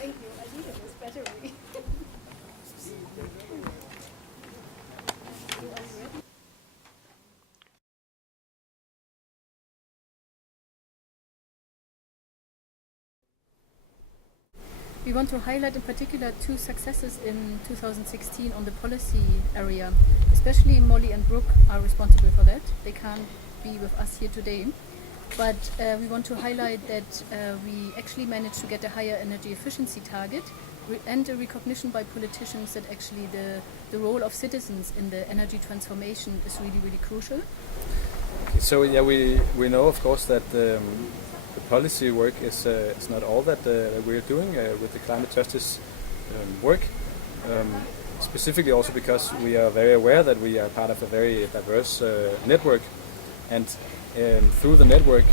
Thank you. I needed this battery. We want to highlight in particular two successes in 2016 on the policy area. Especially Molly and Brooke are responsible for that. They can't be with us here today. But we want to highlight that we actually managed to get a higher energy efficiency target and a recognition by politicians that actually the role of citizens in the energy transformation is really, really crucial. Okay, so yeah, we know of course that the policy work is not all that we're doing with the climate justice work. Specifically also because we are very aware that we are part of a very diverse network, and through the network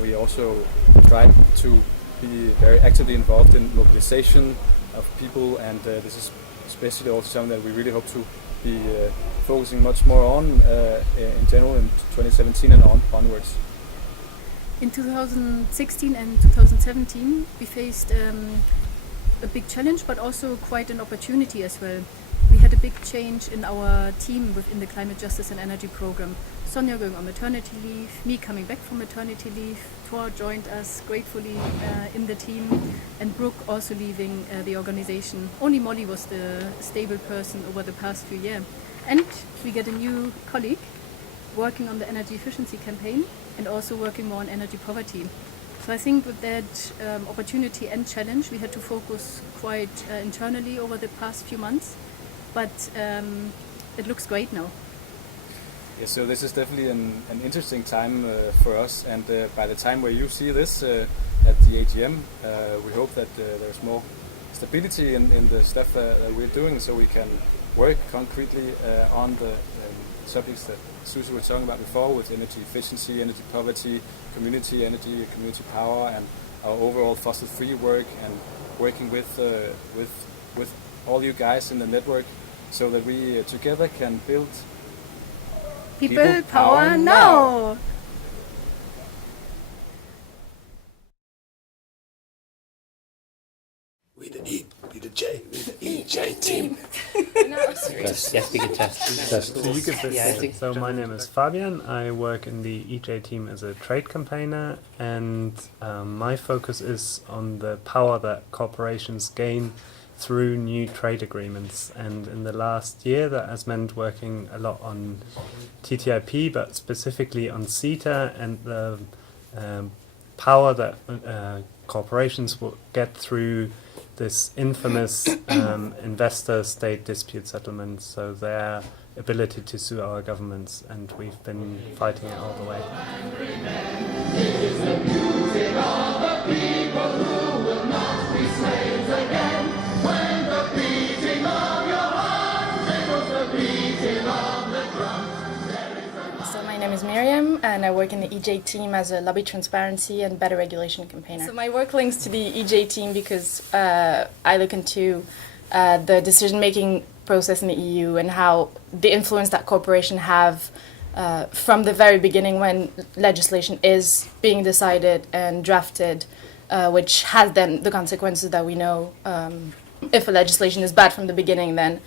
we also try to be very actively involved in mobilization of people, and this is especially also something that we really hope to be focusing much more on in general in 2017 and onwards. In 2016 and 2017 we faced a big challenge, but also quite an opportunity as well. We had a big change in our team within the Climate Justice and Energy Program. Sonja going on maternity leave, me coming back from maternity leave, Thor joined us gratefully in the team, and Brooke also leaving the organization. Only Molly was the stable person over the past few years. And we get a new colleague working on the energy efficiency campaign and also working more on energy poverty. So I think with that opportunity and challenge we had to focus quite internally over the past few months, but it looks great now. Yeah, so this is definitely an interesting time for us, and by the time where you see this at the AGM, we hope that there's more stability in the stuff that we're doing, so we can work concretely on the topics that Susie was talking about before, with energy efficiency, energy poverty, community energy, community power, and our overall fossil-free work, and working with all you guys in the network, so that we together can build People power now! We the E, we the J, we the EJ team. Yes, we can test. Yeah, I think so. My name is Fabian. I work in the EJ team as a trade campaigner, and my focus is on the power that corporations gain through new trade agreements. And in the last year, that has meant working a lot on TTIP, but specifically on CETA and the power that corporations will get through this infamous investor-state dispute settlement, so their ability to sue our governments, and we've been fighting it all the way. So my name is Miriam, and I work in the EJ team as a lobby transparency and better regulation campaigner. So my work links to the EJ team because I look into the decision-making process in the EU and how the influence that corporations have from the very beginning when legislation is being decided and drafted, which has then the consequences that we know. If a legislation is bad from the beginning, then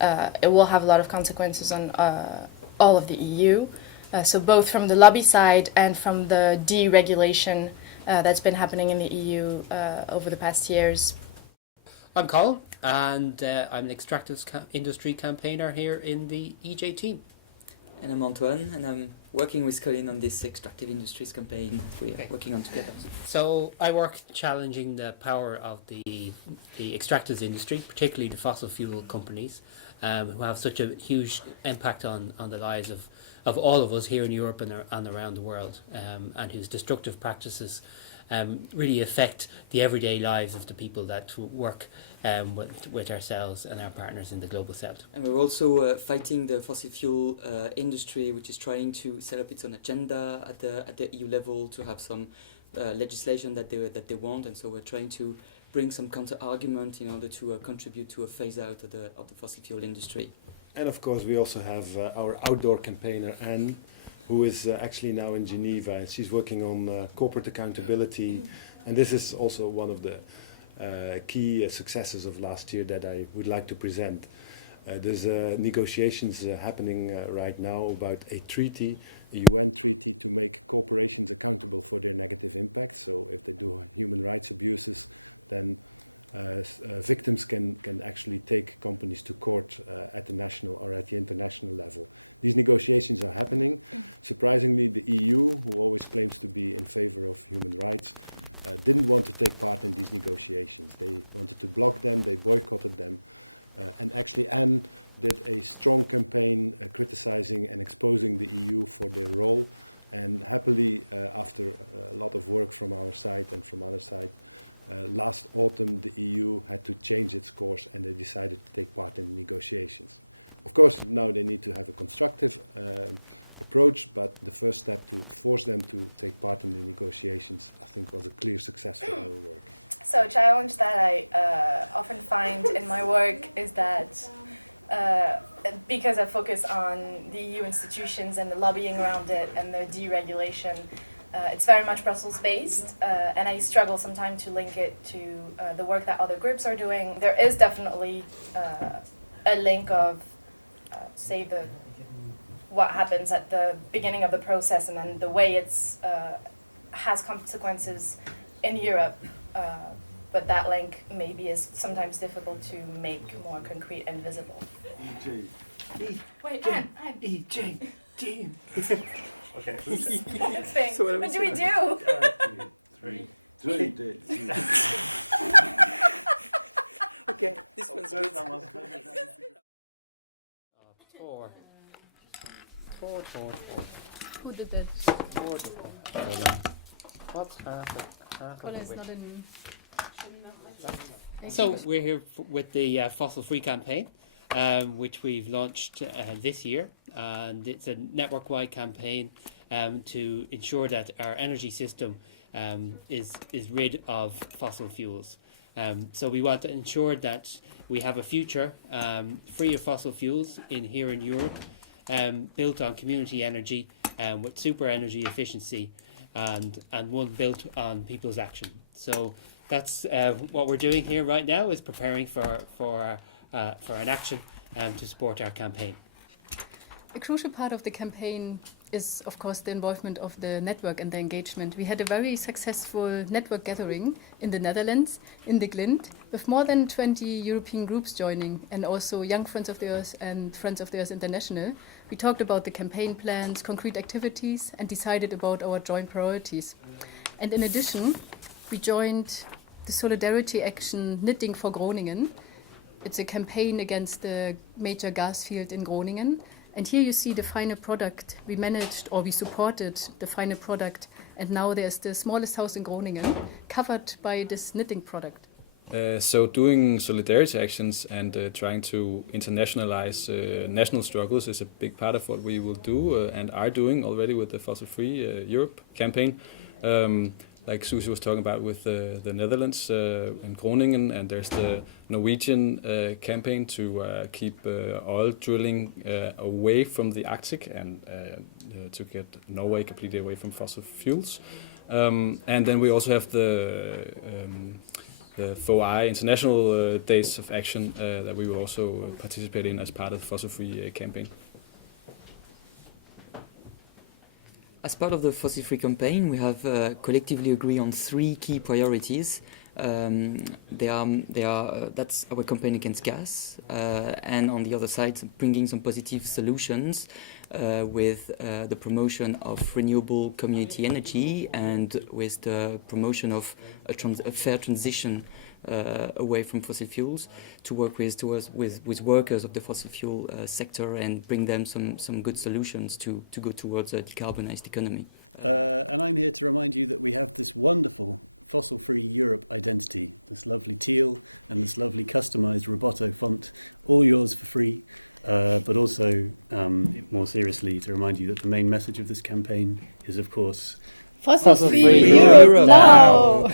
it will have a lot of consequences on all of the EU. So both from the lobby side and from the deregulation that's been happening in the EU over the past years. I'm Colin, and I'm an extractive industry campaigner here in the EJ team. And I'm Antoine, and I'm working with Colin on this extractive industries campaign we are working on together. So I work challenging the power of the extractive industry, particularly the fossil fuel companies, who have such a huge impact on the lives of all of us here in Europe and around the world, and whose destructive practices really affect the everyday lives of the people that work with ourselves and our partners in the Global South. And we're also fighting the fossil fuel industry, which is trying to set up its own agenda at the EU level to have some legislation that they want, and so we're trying to bring some counter-argument in order to contribute to a phase-out of the fossil fuel industry. And of course we also have our outdoor campaigner, Anne, who is actually now in Geneva, and she's working on corporate accountability. And this is also one of the key successes of last year that I would like to present. There's negotiations happening right now about a treaty, a UN treaty, to make corporations accountable for their negative impact. So if they do human rights abuses, then victims can actually take companies to court at the national or at the international level. These negotiations are happening. Surprisingly, the EU, who always claims to be in favor of human rights, didn't want to take part in these negotiations. They wanted to block them, they boycotted them. And actually Anne did a strong campaign criticizing and exposing the EU for their role. And happily, after a lot of work from our side and from other side, last autumn the EU had to change its course and they decided to take part in negotiations. Of course, now they need to have a constructive approach, but the first step to force them to take part in the negotiations, I think, was a clear success for our work. So a challenge that I often find in my work is that because I focus on the EU institutions and the lobbying around it and the deregulation, it's very much Brussels-based, and I struggle sometimes to link it to the work that other groups are doing. There is definitely a link of, say, what happens at the beginning of the process and then the way it's has consequences in Europe. But that link maybe is sometimes difficult to make more concrete and visible. Wait, Anne. team. Okay. Thing. So what do we do? 3. Okay, this one's good. 4. Who did that? 4. What's half of Colin the is way? not in. So we're here with the Fossil Free campaign, which we've launched this year, and it's a network-wide campaign to ensure that our energy system is rid of fossil fuels. So we want to ensure that we have a future free of fossil fuels here in Europe, built on community energy with super energy efficiency, and one built on people's action. So that's what we're doing here right now, is preparing for an action to support our campaign. A crucial part of the campaign is, of course, the involvement of the network and the engagement. We had a very successful network gathering in the Netherlands, in the Glint, with more than 20 European groups joining, and also Young Friends of the Earth and Friends of the Earth International. We talked about the campaign plans, concrete activities, and decided about our joint priorities. And in addition, we joined the solidarity action Knitting for Groningen. It's a campaign against the major gas field in Groningen. And here you see the final product. We managed, or we supported the final product, and now there's the smallest house in Groningen covered by this knitting product. So doing solidarity actions and trying to internationalize national struggles is a big part of what we will do and are doing already with the Fossil Free Europe campaign. Like Susie was talking about with the Netherlands and Groningen, and there's the Norwegian campaign to keep oil drilling away from the Arctic and to get Norway completely away from fossil fuels. And then we also have the FOI International Days of Action that we will also participate in as part of the Fossil Free campaign. As part of the Fossil Free campaign, we have collectively agreed on 3 key priorities. That's our campaign against gas, and on the other side, bringing some positive solutions with the promotion of renewable community energy and with the promotion of a fair transition away from fossil fuels, to work with workers of the fossil fuel sector and bring them some good solutions to go towards a decarbonized economy. And I'm here to remind you that we have this wonderful fossil-free Europe identity, this lovely teal and this lovely customized Roboto font, all yours for free. But also, more seriously, to remind you that the main message of this campaign is, of course, Fossil-free Europe now!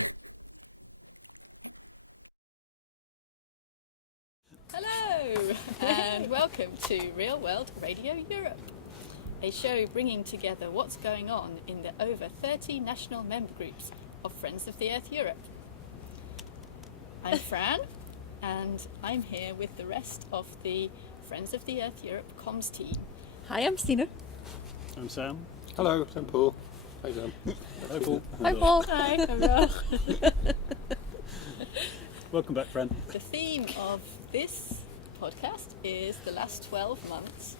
Hello and welcome to Real World Radio Europe, a show bringing together what's going on in the over 30 national member groups of Friends of the Earth Europe. I'm Fran, and I'm here with the rest of the Friends of the Earth Europe comms team. Hi, I'm Stina. I'm Sam. Hello, I'm Paul. Hi, Sam. Hello, Paul. Hi, Paul. Hi, I'm Ro. Welcome back, Fran. The theme of this podcast is the last 12 months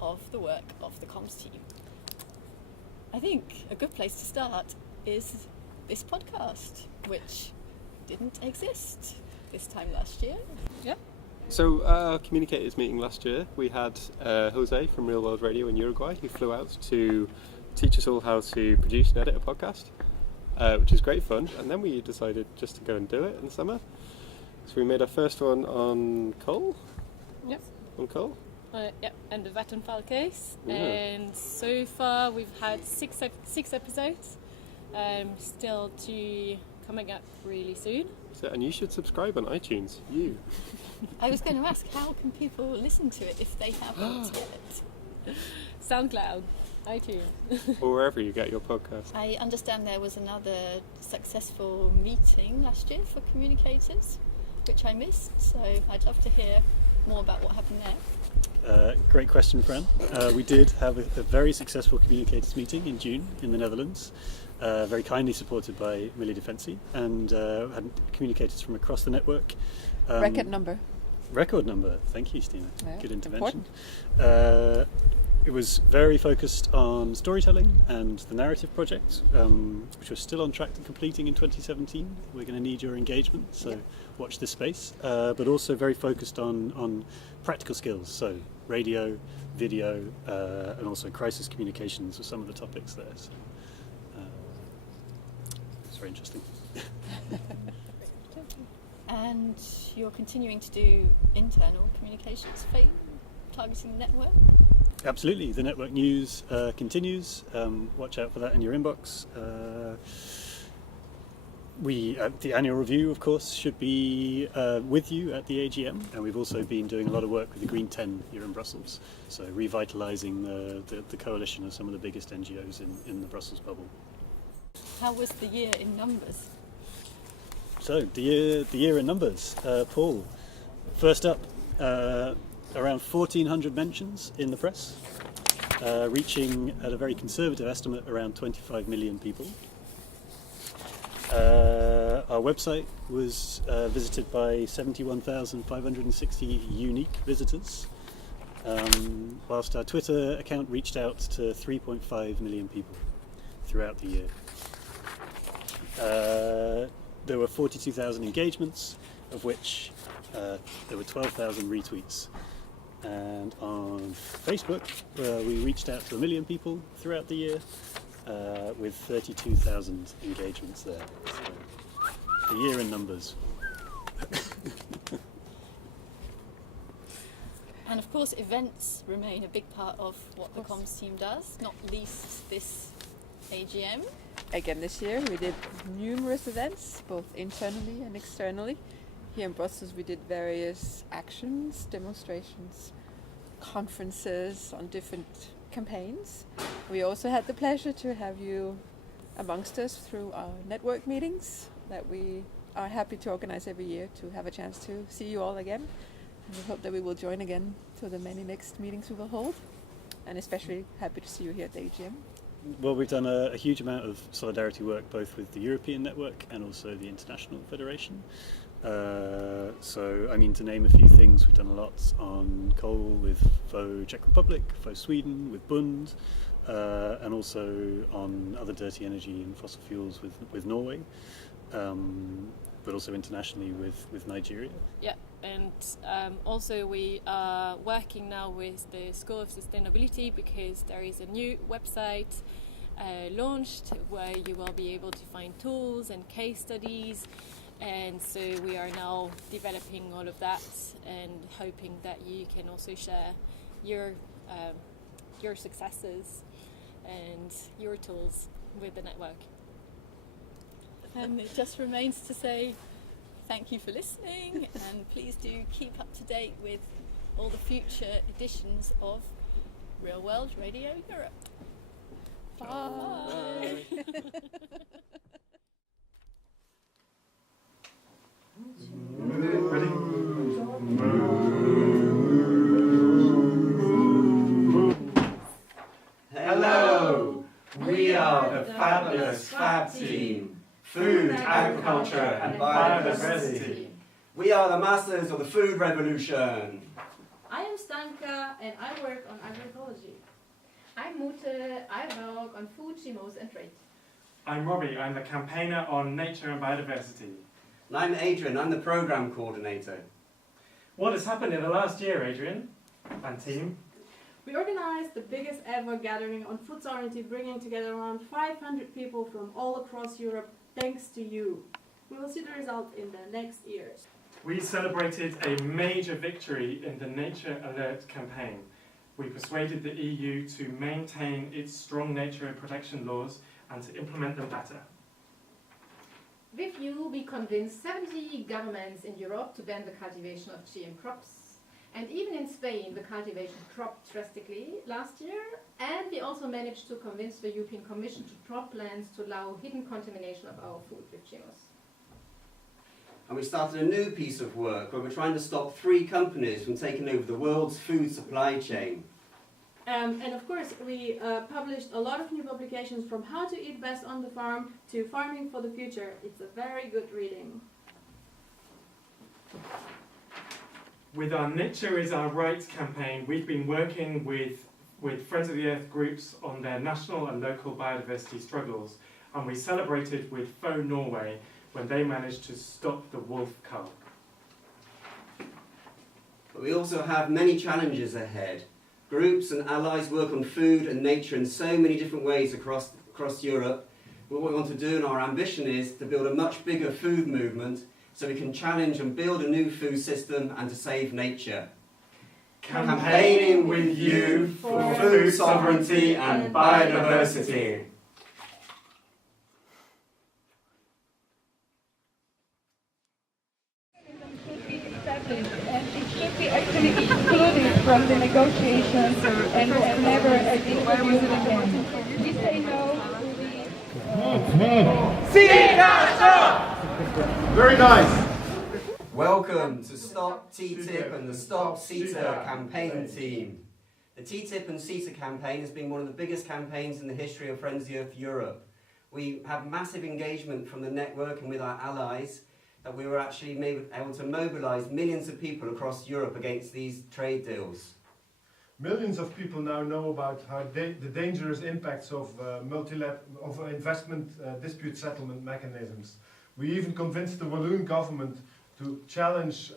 of the work of the comms team. I think a good place to start is this podcast, which didn't exist this time last year. Yep. So our communicators meeting last year, we had Jose from Real World Radio in Uruguay who flew out to teach us all how to produce and edit a podcast, which is great fun. And then we decided just to go and do it in the summer. So we made our first one on coal. Yep. On coal. Yep, and the Vattenfall case. Yeah. And so far we've had six episodes, still to coming up really soon. So, and you should subscribe on iTunes. You. I was going to ask, how can people listen to it if they haven't yet? SoundCloud, iTunes. Or wherever you get your podcast. I understand there was another successful meeting last year for communicators, which I missed, so I'd love to hear more about what happened there. Great question, Fran. We did have a very successful communicators meeting in June in the Netherlands, very kindly supported by Millie Defensi, and had communicators from across the network. Record number. Record number, thank you, Stina. Yeah, good intervention. It was very focused on storytelling and the narrative project, which we're still on track to completing in 2017. We're going to need your engagement, so watch this space. But also very focused on practical skills, so radio, video, and also crisis communications were some of the topics there. So, it's very interesting. And you're continuing to do internal communications for targeting the network? Absolutely, the network news continues. Watch out for that in your inbox. The annual review, of course, should be with you at the AGM, and we've also been doing a lot of work with the Green 10 here in Brussels, so revitalising the coalition of some of the biggest NGOs in the Brussels bubble. How was the year in numbers? So, the year in numbers. Paul, first up, around 1,400 mentions in the press, reaching, at a very conservative estimate, around 25 million people. Our website was visited by 71,560 unique visitors, whilst our Twitter account reached out to 3.5 million people throughout the year. There were 42,000 engagements, of which there were 12,000 retweets. And on Facebook, we reached out to 1 million people throughout the year, with 32,000 engagements there. So, the year in numbers. And of course, events remain a big part of what the comms team does, not least this AGM. Again this year we did numerous events, both internally and externally. Here in Brussels we did various actions, demonstrations, conferences on different campaigns. We also had the pleasure to have you amongst us through our network meetings that we are happy to organize every year, to have a chance to see you all again. And we hope that we will join again for the many next meetings we will hold, and especially happy to see you here at the AGM. Well, we've done a huge amount of solidarity work both with the European network and also the International Federation. So, I mean, to name a few things, we've done a lot on coal with FO Czech Republic, FO Sweden with Bund, and also on other dirty energy and fossil fuels with Norway, but also internationally with Nigeria. Yeah, and also we are working now with the School of Sustainability because there is a new website launched where you will be able to find tools and case studies, and so we are now developing all of that and hoping that you can also share your successes and your tools with the network. And it just remains to say thank you for listening, and please do keep up to date with all the future editions of Real World Radio Europe. Bye. Bye. team. Food, agriculture and biodiversity. We are the masters of the food revolution. I am Stanka and I work on agroecology. I'm Mute, I work on food, GMOs and trade. I'm Robbie, I'm the campaigner on nature and biodiversity. And I'm Adrian, I'm the program coordinator. What has happened in the last year, Adrian and team? We organized the biggest ever gathering on food sovereignty, bringing together around 500 people from all across Europe, thanks to you. We will see the result in the next years. We celebrated a major victory in the Nature Alert campaign. We persuaded the EU to maintain its strong nature protection laws and to implement them better. With you, we convinced 70 governments in Europe to ban the cultivation of GM crops. And even in Spain, the cultivation dropped drastically last year. And we also managed to convince the European Commission to drop plans to allow hidden contamination of our food with GMOs. And we started a new piece of work where we're trying to stop 3 companies from taking over the world's food supply chain. And of course, we published a lot of new publications from how to eat best on the farm to farming for the future. It's a very good reading. With our Nature is Our Right campaign, we've been working with Friends of the Earth groups on their national and local biodiversity struggles, and we celebrated with FO Norway when they managed to stop the wolf cull. But we also have many challenges ahead. Groups and allies work on food and nature in so many different ways across Europe. But what we want to do and our ambition is to build a much bigger food movement so we can challenge and build a new food system and to save nature. Campaigning with you for food sovereignty and biodiversity. And it should be actually excluded from the negotiations and never introduced again. We say no to the... Very nice. Welcome to Stop TTIP and the Stop CETA campaign team. The TTIP and CETA campaign has been one of the biggest campaigns in the history of Friends of the Earth Europe. We have massive engagement from the network and with our allies, that we were actually able to mobilise millions of people across Europe against these trade deals. Millions of people now know about how the dangerous impacts of investment dispute settlement mechanisms. We even convinced the Walloon government to challenge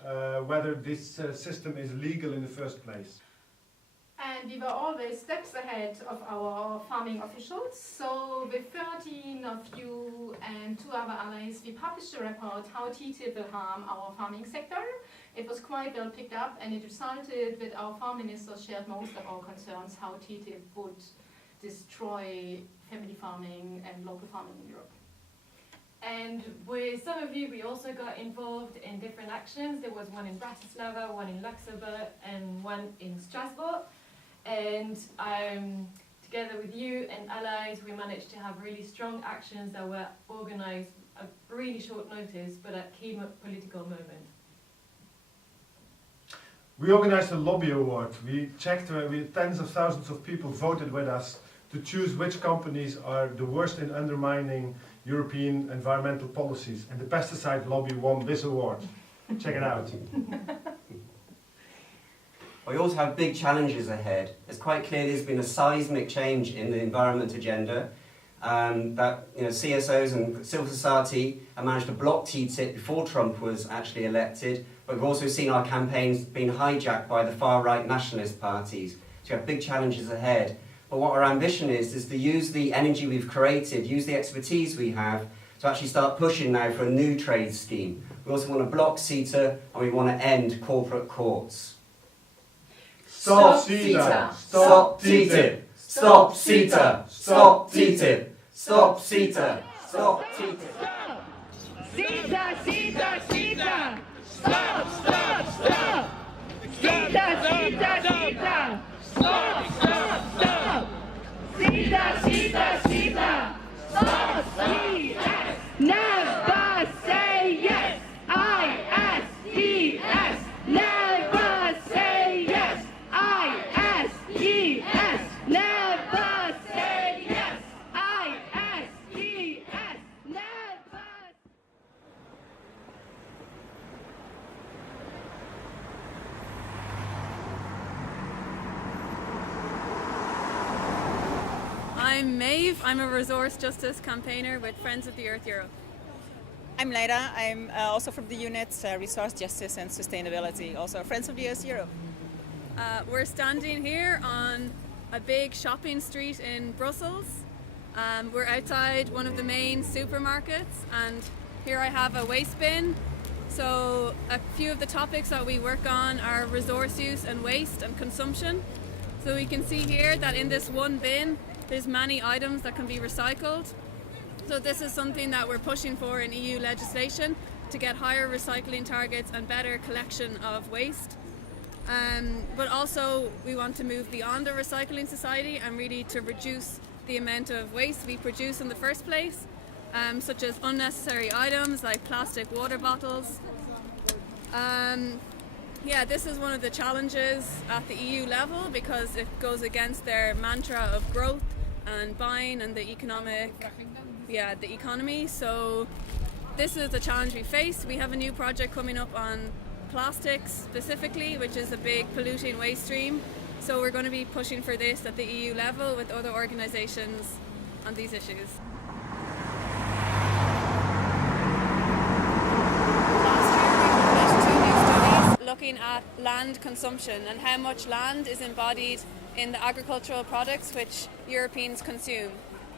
whether this system is legal in the first place. And we were always steps ahead of our farming officials. So with 13 of you and 2 other allies, we published a report how TTIP will harm our farming sector. It was quite well picked up, and it resulted that our farm ministers shared most of our concerns how TTIP would destroy family farming and local farming in Europe. And with some of you, we also got involved in different actions. There was one in Bratislava, one in Luxembourg, and one in Strasbourg. And together with you and allies, we managed to have really strong actions that were organised at really short notice, but at key political moments. We organized a lobby award. We checked, tens of thousands of people voted with us to choose which companies are the worst in undermining European environmental policies. And the pesticide lobby won this award. Check it out. We also have big challenges ahead. It's quite clear there's been a seismic change in the environment agenda. CSOs and civil society have managed to block TTIP before Trump was actually elected, but we've also seen our campaigns being hijacked by the far-right nationalist parties. So we have big challenges ahead. But what our ambition is to use the energy we've created, use the expertise we have, to actually start pushing now for a new trade scheme. We also want to block CETA, and we want to end corporate courts. Stop CETA! Stop TTIP! Stop CETA! Stop TTIP! Stop CETA! Stop TTIP! CETA! CETA! CETA! Stop! Stop! Stop! CETA! CETA! CETA! Stop! Stop! Stop! CETA! CETA! CETA! Stop! CES! Never say yes! ISDS! Never say yes! ISDS! Never say yes! ISDS! I'm Maeve. I'm a resource justice campaigner with Friends of the Earth Europe. I'm Leida. I'm also from the unit Resource Justice and Sustainability, also Friends of the Earth Europe. We're standing here on a big shopping street in Brussels. We're outside one of the main supermarkets, and here I have a waste bin. So a few of the topics that we work on are resource use and waste and consumption. So we can see here that in this one bin there's many items that can be recycled. So this is something that we're pushing for in EU legislation to get higher recycling targets and better collection of waste. But also we want to move beyond a recycling society and really to reduce the amount of waste we produce in the first place, such as unnecessary items like plastic water bottles. This is one of the challenges at the EU level because it goes against their mantra of growth and buying and the economy. So this is the challenge we face. We have a new project coming up on plastics specifically, which is a big polluting waste stream. So we're going to be pushing for this at the EU level with other organisations on these issues. Last year we published 2 new studies looking at land consumption and how much land is embodied in the agricultural products which Europeans consume.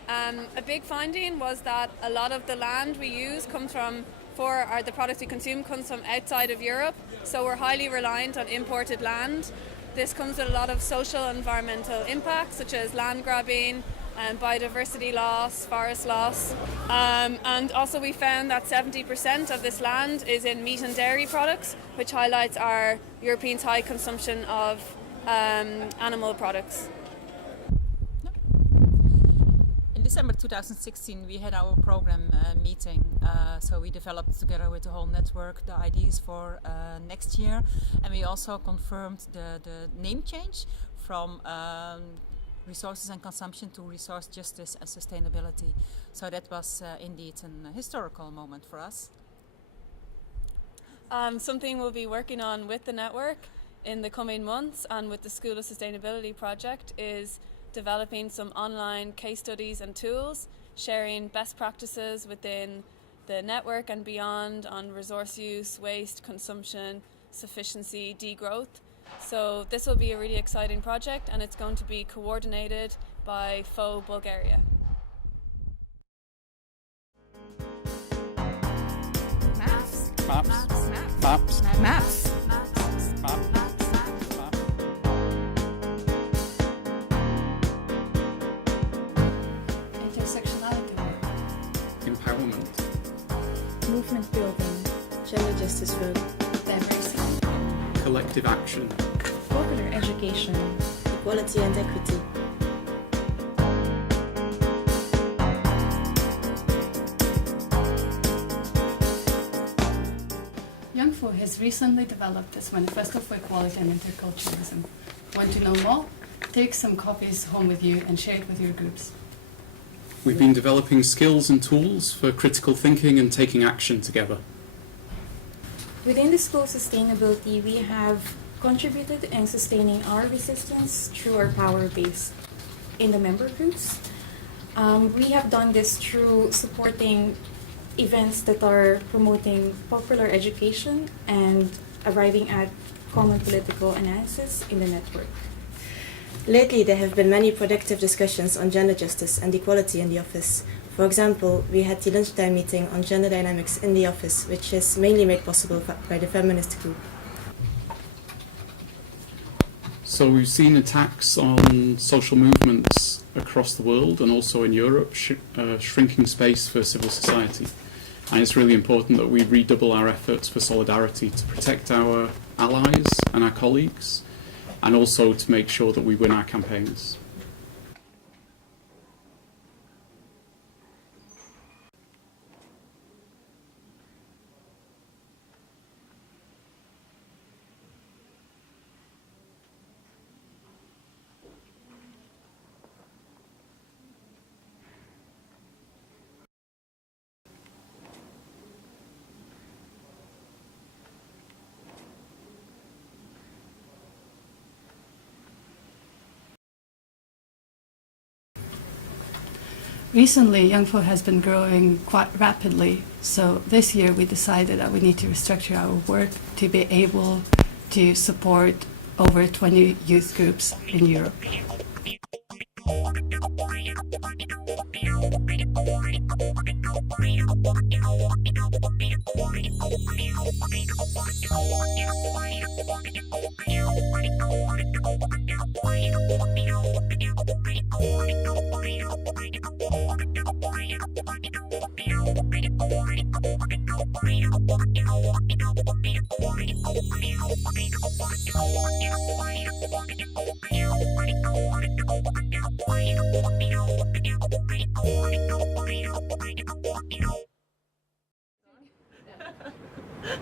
A big finding was that a lot of the land we use the products we consume comes from outside of Europe, so we're highly reliant on imported land. This comes with a lot of social and environmental impacts such as land grabbing, biodiversity loss, forest loss, and also we found that 70% of this land is in meat and dairy products, which highlights our Europeans' high consumption of animal products. In December 2016 we had our program meeting, so we developed together with the whole network the ideas for next year, and we also confirmed the name change from resources and consumption to resource justice and sustainability. So that was indeed an historical moment for us. Something we'll be working on with the network in the coming months and with the School of Sustainability project is developing some online case studies and tools, sharing best practices within the network and beyond on resource use, waste, consumption, sufficiency, degrowth. So this will be a really exciting project and it's going to be coordinated by FO Bulgaria. Maps. Maps. Maps. Maps. Maps. Maps. Maps. Intersectionality work. Empowerment. Movement building. Gender justice work. Diversity. Collective action. Popular education. Equality and equity. Youngfo has recently developed this Manifesto for Equality and Interculturalism. Want to know more? Take some copies home with you and share it with your groups. We've been developing skills and tools for critical thinking and taking action together. Within the School of Sustainability, we have contributed in sustaining our resistance through our power base in the member groups. We have done this through supporting events that are promoting popular education and arriving at common political analysis in the network. Lately, there have been many productive discussions on gender justice and equality in the office. For example, we had the lunchtime meeting on gender dynamics in the office, which is mainly made possible by the feminist group. So we've seen attacks on social movements across the world and also in Europe, shrinking space for civil society. And it's really important that we redouble our efforts for solidarity to protect our allies and our colleagues, and also to make sure that we win our campaigns. Recently, Youngfo has been growing quite rapidly, so this year we decided that we need to restructure our work to be able to support over 20 youth groups in Europe.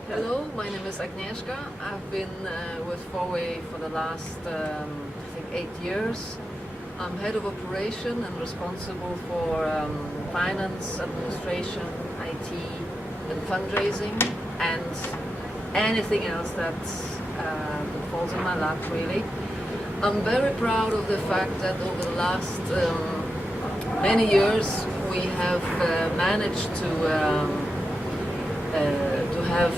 Hello, my name is Agnieszka. I've been with FOWE for the last, I think, 8 years. I'm head of operation and responsible for finance, administration, IT, and fundraising, and anything else that falls in my lap, really. I'm very proud of the fact that over the last many years we have managed to have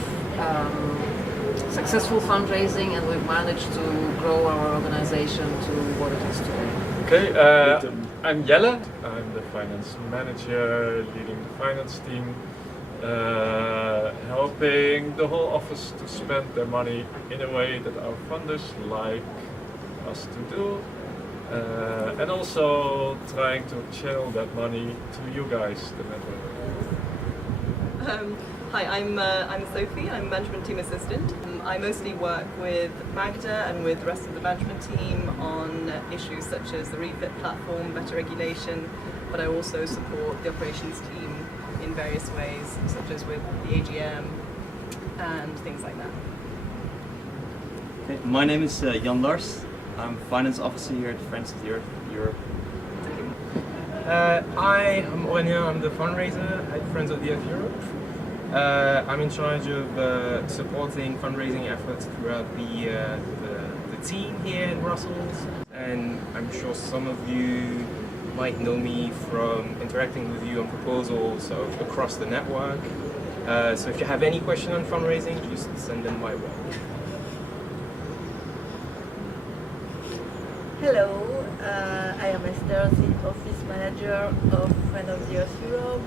successful fundraising, and we've managed to grow our organization to what it is today. Okay, I'm Jelle. I'm the finance manager, leading the finance team, helping the whole office to spend their money in a way that our funders like us to do, and also trying to channel that money to you guys, the network. Hi, I'm Sophie. I'm a management team assistant. I mostly work with Magda and with the rest of the management team on issues such as the refit platform, better regulation, but I also support the operations team in various ways, such as with the AGM and things like that. Okay, my name is Jan Lars. I'm finance officer here at Friends of the Earth Europe. Hi, I'm Aurélien. I'm the fundraiser at Friends of the Earth Europe. I'm in charge of supporting fundraising efforts throughout the team here in Brussels, and I'm sure some of you might know me from interacting with you on proposals across the network. So if you have any question on fundraising, just send them my way. Hello, I am Esther, the office manager of Friends of the Earth Europe.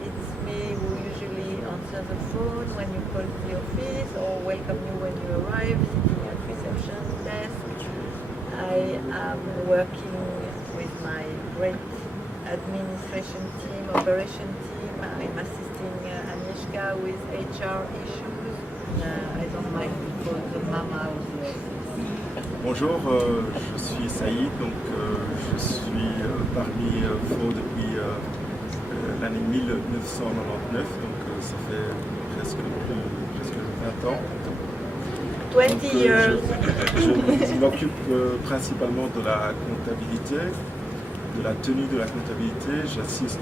It's me who usually answers the phone when you call the office or welcome you when you arrive, sitting at reception desk. I am working with my great administration team, operation team. I'm assisting Agnieszka with HR issues. I don't mind to call the mama of the office. Bonjour, je suis Saïd, donc je suis parmi FO depuis l'année 1999, donc ça fait presque 20 ans. 20 years. Je m'occupe principalement de la comptabilité, de la tenue de la comptabilité. J'assiste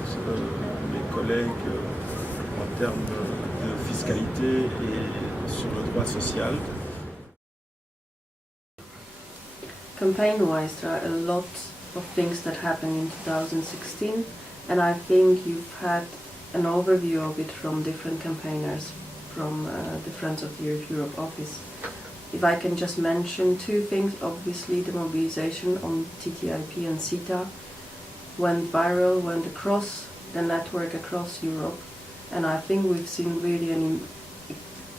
mes collègues en termes de fiscalité et sur le droit social. Campaign-wise, there are a lot of things that happened in 2016, and I think you've had an overview of it from different campaigners from the Friends of the Earth Europe office. If I can just mention two things, obviously the mobilization on TTIP and CETA went viral, went across the network across Europe, and I think we've seen really an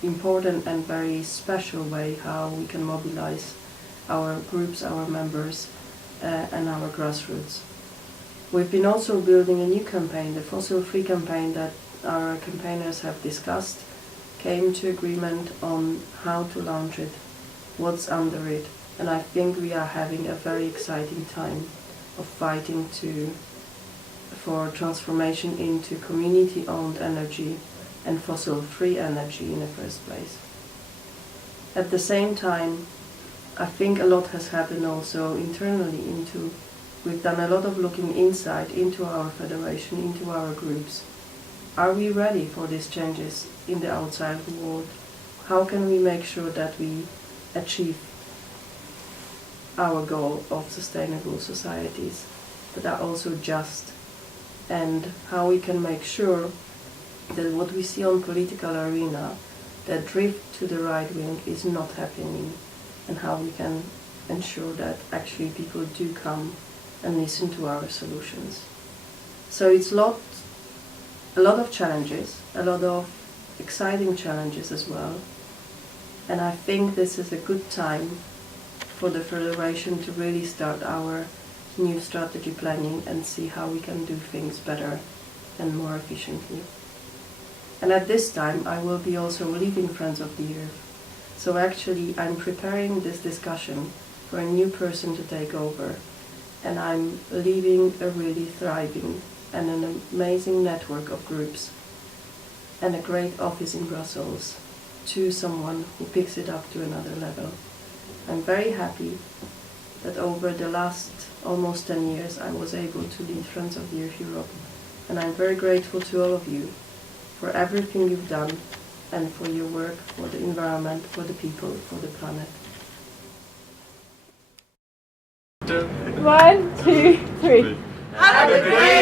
important and very special way how we can mobilize our groups, our members, and our grassroots. We've been also building a new campaign, the fossil-free campaign that our campaigners have discussed, came to agreement on how to launch it, what's under it, and I think we are having a very exciting time of fighting for transformation into community-owned energy and fossil-free energy in the first place. At the same time, I think a lot has happened also internally we've done a lot of looking inside into our federation, into our groups. Are we ready for these changes in the outside world? How can we make sure that we achieve our goal of sustainable societies that are also just and how we can make sure that what we see on political arena, that drift to the right wing, is not happening, and how we can ensure that actually people do come and listen to our solutions. So it's a lot of challenges, a lot of exciting challenges as well, and I think this is a good time for the Federation to really start our new strategy planning and see how we can do things better and more efficiently. And at this time I will be also leaving Friends of the Earth. So actually I'm preparing this discussion for a new person to take over, and I'm leaving a really thriving and an amazing network of groups and a great office in Brussels to someone who picks it up to another level. I'm very happy that over the last almost 10 years I was able to lead Friends of the Earth Europe, and I'm very grateful to all of you for everything you've done and for your work for the environment, for the people, for the planet. 1, 2, 3. Have a great